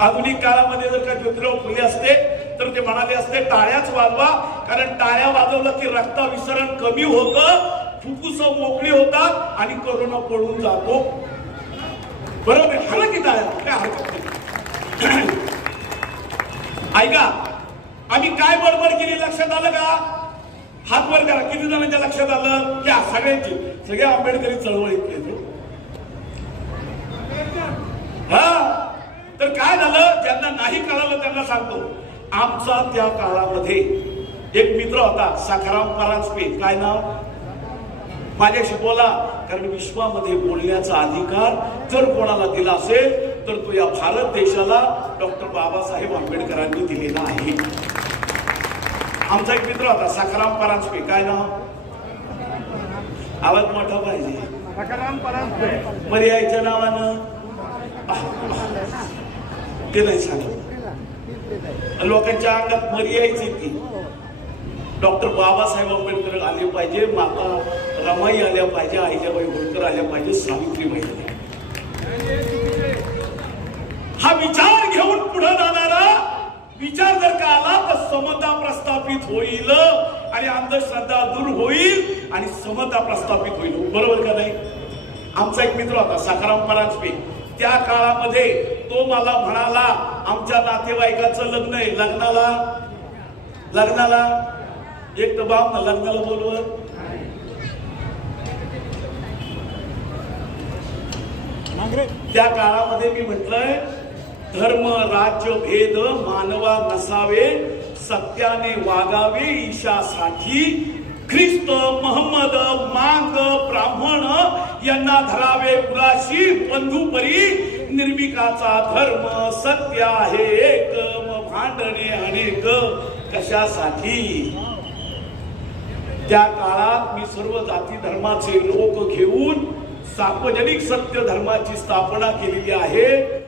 आधुनिक काळामध्ये जर का ज्योतिराव फुले असते तर ते म्हणाले असते टाळ्याच वाजवा, कारण टाळ्या वाजवलं की रक्ताभिसरण कमी होतं, फुफ्फुस मोकळी होतात आणि कोरोना पळून जातो. बरोबर आहे की टाळ्या, काय हरकत नाही. ऐका, आम्ही काय बडबड केली लक्षात आलं का? हात वर करा, किती जणांच्या लक्षात आलं? त्या सगळ्यांची, सगळे आंबेडकरी चळवळीतले. हा, तर काय झालं, ज्यांना नाही कळालं त्यांना सांगतो. आमचा त्या काळामध्ये एक मित्र होता, सखाराम परांजपे. काय नाव? माझ्याशी बोला, कारण विश्वामध्ये बोलण्याचा अधिकार जर कोणाला दिला असेल तर तो या भारत देशाला डॉक्टर बाबासाहेब आंबेडकरांनी दिलेला आहे. आमचा एक मित्र होता, सखाराम परांजपे. काय नाव? आवाज मोठा पाहिजे. सखाराम परांजपे. पर्यायच्या नावानं ते नाही सांगत. लोकांच्या अंगात मरी यायची ती. डॉक्टर बाबासाहेब आंबेडकर आले पाहिजे, माता रमाई आल्या पाहिजे, अहिल्याबाई होळकर आल्या पाहिजे, सावित्रीबाई आल्या. हा विचार घेऊन पुढे जाणारा विचार जर का आला तर समता प्रस्थापित होईल आणि अंधश्रद्धा दूर होईल आणि समता प्रस्थापित होईल. बरोबर का नाही? आमचा एक मित्र होता, सखाराम परांजपे. त्या काळामध्ये तो मला म्हणाला, आमच्या नातेवाईकाचं लग्न आहे, लग्नाला एक तर बाप ना लग्नाला बोलवत. त्या काळामध्ये मी म्हटलंय, धर्म राज्य भेद मानवा नसावे, सत्याने वागावे ईशासाठी, ख्रिस्त महम्मद मांग ब्राह्मण यांना धरावे कुलाशी, बंधुपरी निर्मिकाचा धर्म सत्य आहे एक, भांडणे अनेक कशासाठी. त्या काळात मी सर्व जाती धर्माचे लोक घेऊन सार्वजनिक सत्य धर्माची स्थापना केलेली आहे.